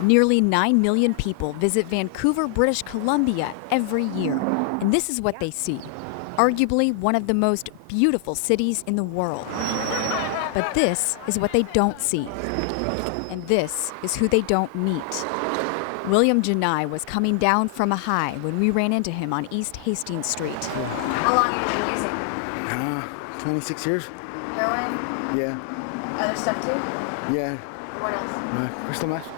Nearly 9 million people visit Vancouver, British Columbia every year, and this is what they see. Arguably one of the most beautiful cities in the world. But this is what they don't see. And this is who they don't meet. William Janai was coming down from a high when we ran into him on East Hastings Street. How long have you been using? 26 years. Heroin? Yeah. Other stuff too? Yeah. What else? Crystal meth.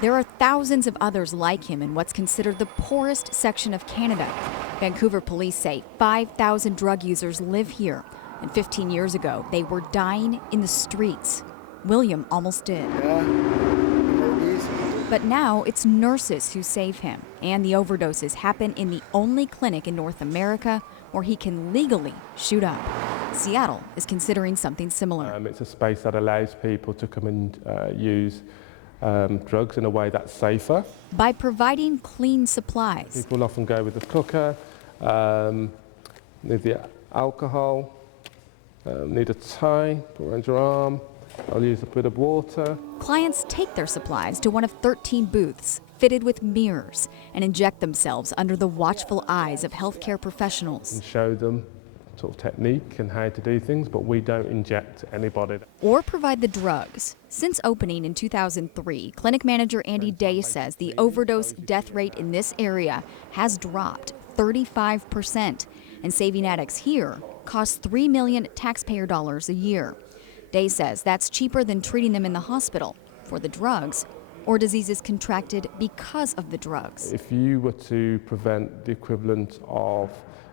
There are thousands of others like him in what's considered the poorest section of Canada. Vancouver police say 5,000 drug users live here, and 15 years ago, they were dying in the streets. William almost did. But now it's nurses who save him, and the overdoses happen in the only clinic in North America where he can legally shoot up. Seattle is considering something similar. It's a space that allows people to come and use drugs in a way that's safer. By providing clean supplies. People often go with a cooker, need the alcohol, need a tie, put around your arm. I'll use a bit of water. Clients take their supplies to one of 13 booths fitted with mirrors and inject themselves under the watchful eyes of healthcare professionals. And show them sort of technique and how to do things, but we don't inject anybody. Or provide the drugs. Since opening in 2003, clinic manager Andy Day says the overdose death rate in this area has dropped 35%, and saving addicts here costs $3 million taxpayer dollars a year. Day says that's cheaper than treating them in the hospital for the drugs or diseases contracted because of the drugs. If you were to prevent the equivalent of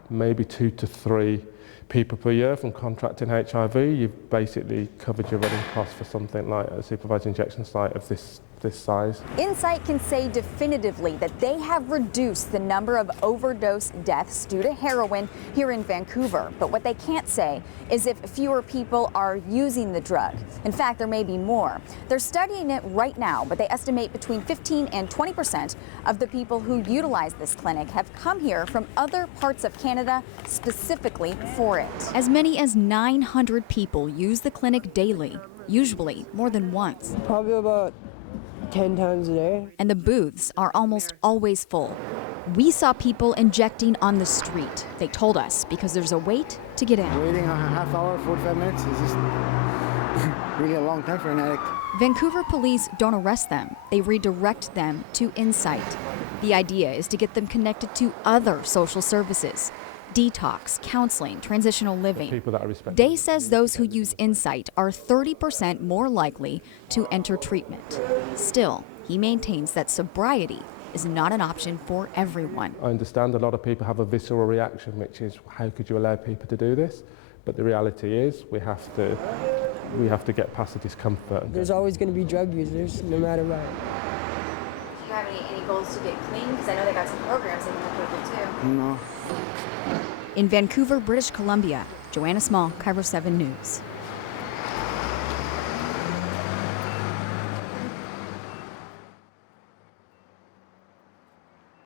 maybe 2 to 3 people per year from contracting HIV, you've basically covered your running costs for something like a supervised injection site of this size. Insight can say definitively that they have reduced the number of overdose deaths due to heroin here in Vancouver. But what they can't say is if fewer people are using the drug. In fact, there may be more. They're studying it right now, but they estimate between 15 and 20% of the people who utilize this clinic have come here from other parts of Canada specifically for it. As many as 900 people use the clinic daily, usually more than once. Probably about 10 times a day. And the booths are almost always full. We saw people injecting on the street. They told us because there's a wait to get in. Waiting a half hour, 45 minutes is just really a long time for an addict. Vancouver police don't arrest them. They redirect them to Insight. The idea is to get them connected to other social services. Detox, counseling, transitional living. Day says those who use Insight are 30% more likely to enter treatment. Still, he maintains that sobriety is not an option for everyone. I understand a lot of people have a visceral reaction, which is, how could you allow people to do this? But the reality is, we have to get past the discomfort. There's always going to be drug users, no matter what. Do you have any goals to get clean? Because I know they got some programs they can look into too. No. In Vancouver, British Columbia, Joanna Small, KIRO 7 News.